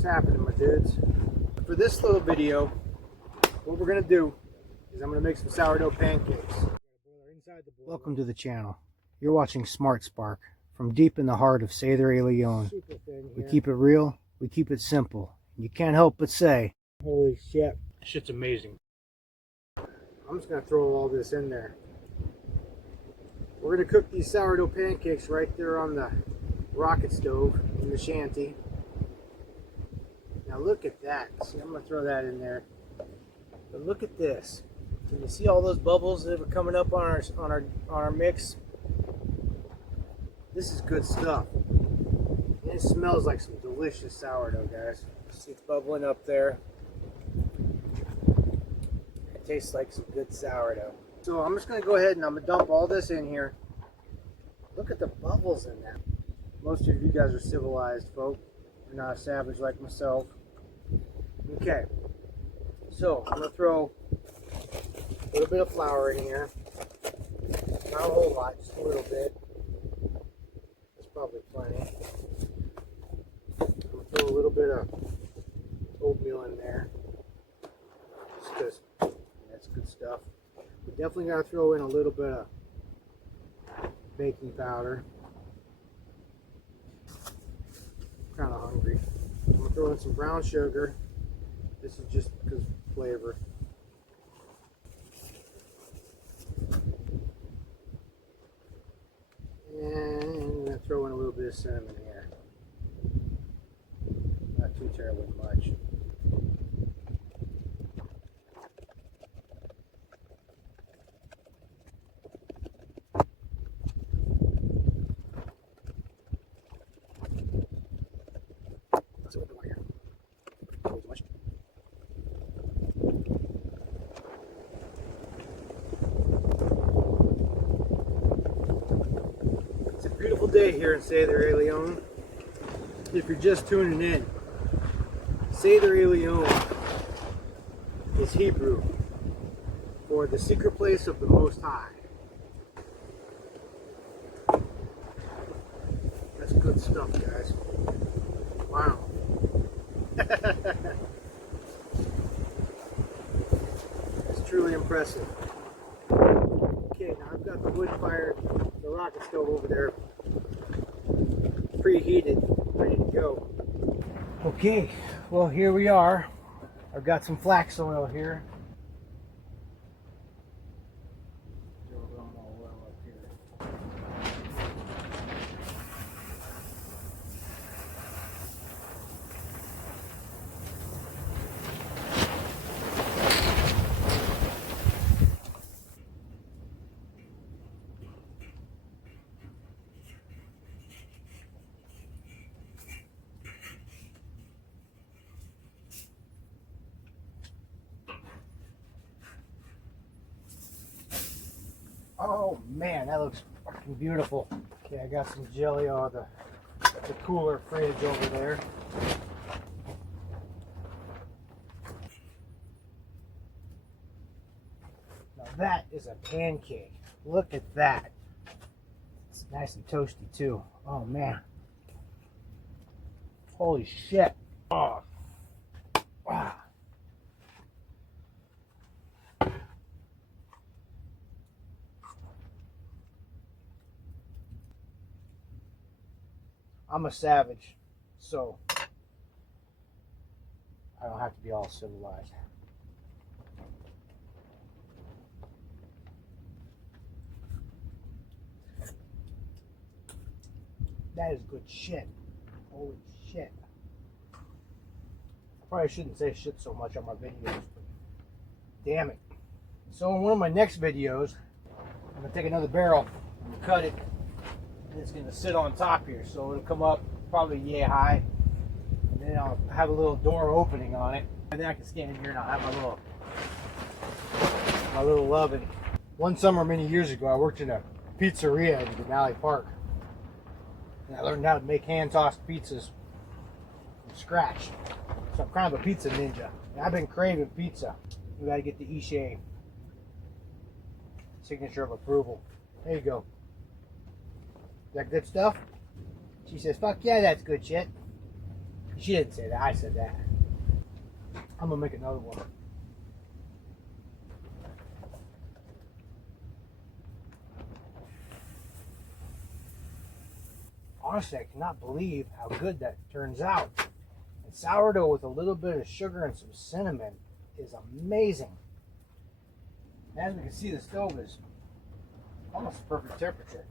What's happening, my dudes? For this little video, what we're gonna do is I'm gonna make some sourdough pancakes. Welcome to the channel. You're watching Smart Spark from deep in the heart of Sēďer, ģElyôn. We keep it real, we keep it simple. You can't help but say, holy shit, shit's amazing. I'm just gonna throw all this in there. We're gonna cook these sourdough pancakes right there on the rocket stove in the shanty. Now look at that. See, I'm gonna throw that in there. But look at this. Can you see all those bubbles that were coming up on our mix? This is good stuff. And it smells like some delicious sourdough, guys. See, it's bubbling up there. It tastes like some good sourdough. So I'm just gonna go ahead and I'm gonna dump all this in here. Look at the bubbles in that. Most of you guys are civilized folk. You're not a savage like myself. Okay. So I'm gonna throw a little bit of flour in here. Not a whole lot, just a little bit. That's probably plenty. I'm gonna throw a little bit of oatmeal in there. Just because that's good stuff. We definitely gotta throw in a little bit of baking powder. I'm kind of hungry. I'm gonna throw in some brown sugar. This is just because of flavor. And I'm gonna throw in a little bit of cinnamon here. Not too terribly much. Let's see what I here. Too much. It's a beautiful day here in Sēďer, ģElyôn. If you're just tuning in, Sēďer, ģElyôn is Hebrew for the secret place of the Most High. That's good stuff, guys. Wow. It's truly impressive. Okay, now I've got the wood fire, the rocket stove over there, preheated, ready to go. Okay, well here we are. I've got some flax oil here. Throw a little more oil up here. Oh man, that looks fucking beautiful. Okay, I got some jelly on the cooler fridge over there. Now that is a pancake. Look at that. It's nice and toasty too. Oh man. Holy shit. Oh. Wow. I'm a savage, so I don't have to be all civilized. That is good shit. Holy shit. I probably shouldn't say shit so much on my videos, but damn it. So in one of my next videos, I'm going to take another barrel and cut it. And it's going to sit on top here, so it'll come up probably yay high, and then I'll have a little door opening on it, and then I can stand here and I'll have my little oven. One summer many years ago, I worked in a pizzeria in Denali Park, and I learned how to make hand-tossed pizzas from scratch. So I'm kind of a pizza ninja, and I've been craving pizza. We got to get the Ishe signature of approval. There you go. Is that good stuff? She says, fuck yeah, that's good shit. She didn't say that. I said that. I'm gonna make another one. Honestly, I cannot believe how good that turns out. And sourdough with a little bit of sugar and some cinnamon is amazing. As we can see, the stove is almost perfect temperature.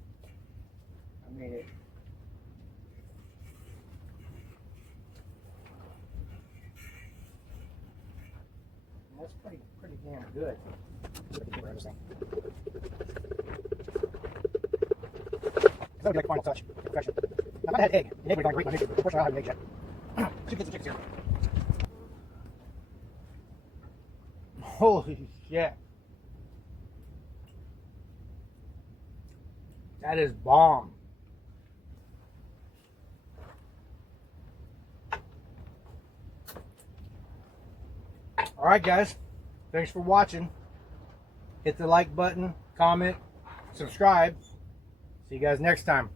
I mean, that's pretty damn good. That would be like final touch. Perfection. Now, if I had egg, the egg would have gone great on this. Unfortunately, I don't have an egg yet. Should get some chicks here. Holy shit. That is bomb. Alright guys, thanks for watching. Hit the like button, comment, subscribe. See you guys next time.